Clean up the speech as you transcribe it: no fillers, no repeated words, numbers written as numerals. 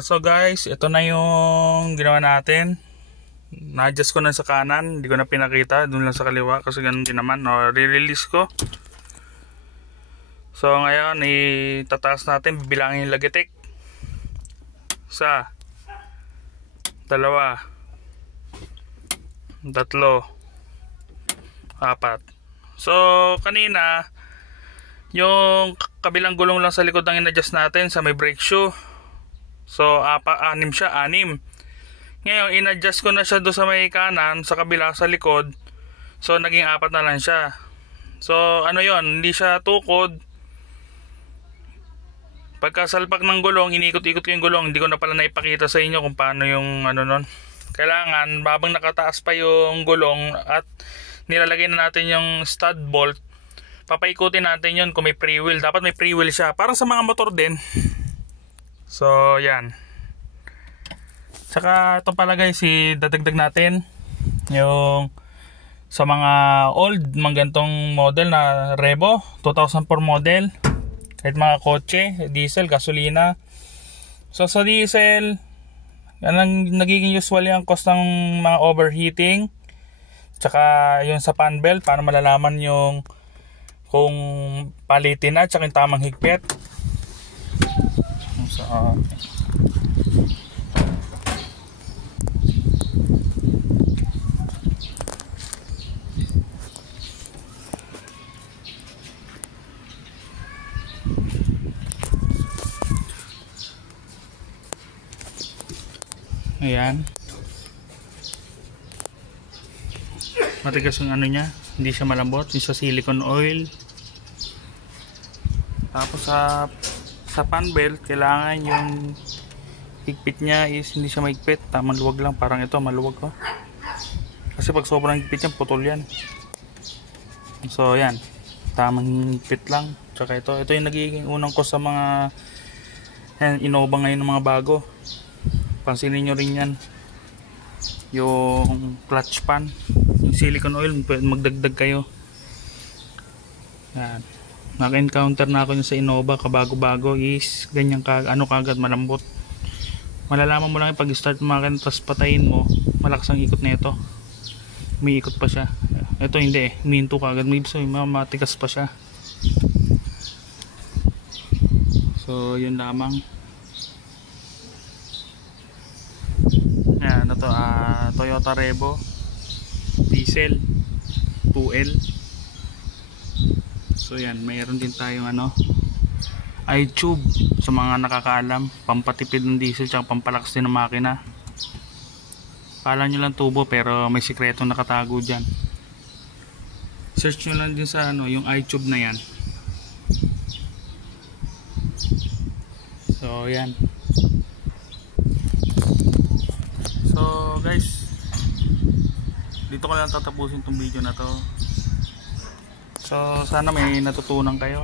So guys, ito na yung ginawa natin. Na-adjust ko na sa kanan, hindi ko na pinakita, doon lang sa kaliwa kasi ganun din naman. Re-release ko. So ngayon, itataas natin, bibilangin yung lagitik. 1, 2, 3, 4. So kanina, yung kabilang gulong lang sa likod ang in-adjust natin sa may brake shoe. So 6 siya, 6. Ngayon in-adjust ko na siya doon sa may kanan, sa kabila sa likod. So naging 4 na lang siya. So ano yon, hindi siya tukod. Pagkasalpak ng gulong, inikot-ikot ko yung gulong. Hindi ko na pala naipakita sa inyo kung paano yung ano nun. Kailangan babang nakataas pa yung gulong at nilalagay na natin yung stud bolt, papaikutin natin yun kung may pre-wheel. Dapat may pre-wheel siya, parang sa mga motor din. So yan. Tsaka ito pala guys, dadagdag natin yung sa mga old, mga gantong model na Revo 2004 model, kahit mga kotse, diesel, gasolina. So sa diesel, yan ang nagiging usual yung cost ng mga overheating. Tsaka yung sa fan belt, para malalaman yung kung palitin na, tsaka yung tamang higpit. So, ayan, matigas yung ano niya, hindi siya malambot, yung sa silicone oil. Tapos sa fan belt, kailangan yung higpit niya is hindi siya mahigpit, tamang luwag lang. Parang ito maluwag ko, kasi pag sobrang higpit yan, putol yan. So yan, tamang higpit lang. Tsaka ito yung nagiging unang ko sa mga Innova ngayon ng mga bago. Pansinin nyo rin yan, yung clutch pan, yung silicone oil, magdagdag kayo. Yan, naka-encounter na ako yung sa Innova kabago-bago is ganyan kagad malambot. Malalaman mo lang pag start mo makina, tapos patayin mo, malakas ang ikot na ito, may ikot pa siya. Ito hindi minto kagad, may matigas pa siya. So yun lamang. Yan, ito Toyota Revo diesel 2L. So yan, mayroon din tayong i-tube sa mga nakakaalam, pampatipid ng diesel tsaka pampalakas din ng makina. Kala nyo lang tubo pero may sikretong nakatago dyan. Search nyo lang din sa yung i-tube na yan. So yan. So guys, dito ko lang tatapusin tong video na to. So sana may natutunan kayo.